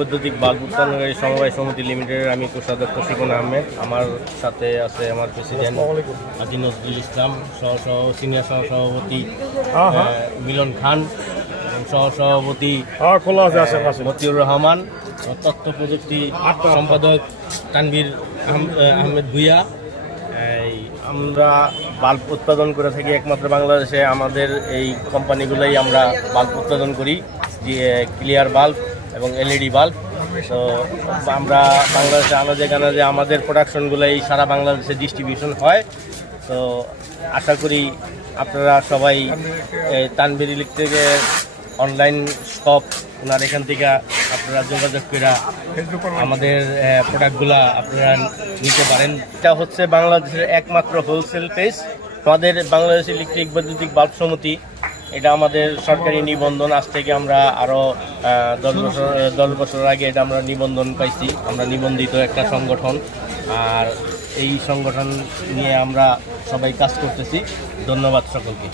বৈদ্যুতিক বাল্ব উৎপাদনকারী সমবায় সমিতি লিমিটেডের আমি কোষাধ্যক্ষ শিকন আহমেদ। আমার সাথে আছে আমার প্রেসিডেন্ট আজি নজরুল ইসলাম সহ সহ সিনিয়র সহ সভাপতি। মিলন খান এবং সহ সভাপতি হ্যাঁ মতিউর রহমান তথ্য প্রযুক্তি সম্পাদক তানভীর আহমেদ ভুইয়া। এই আমরা বাল্ব উৎপাদন করে থাকি একমাত্র বাংলাদেশে। আমাদের এই কোম্পানিগুলোই আমরা বাল্ব উৎপাদন করি যে ক্লিয়ার বাল্ব। এবং এলইডি বাল্ব। তো আমরা বাংলাদেশে আনাজে কানাজে আমাদের প্রোডাকশনগুলোই সারা বাংলাদেশে ডিস্ট্রিবিউশন হয়। তো আশা করি আপনারা সবাই এই তানবির ইলেকট্রিকের অনলাইন শপ ওনার এখান থেকে আপনারা যোগাযোগ করে আমাদের প্রোডাক্টগুলা আপনারা নিতে পারেন। এটা হচ্ছে বাংলাদেশের একমাত্র হোলসেল পেজ আমাদের বাংলাদেশ ইলেকট্রিক বৈদ্যুতিক বাল্ব সমিতি। এটা আমাদের সরকারি নিবন্ধন। আজ থেকে আমরা আরও দশ বছর দশ বছর আগে এটা আমরা নিবন্ধন পাইছি। আমরা নিবন্ধিত একটা সংগঠন। আর এই সংগঠন নিয়ে আমরা সবাই কাজ করতেছি। ধন্যবাদ সকলকে।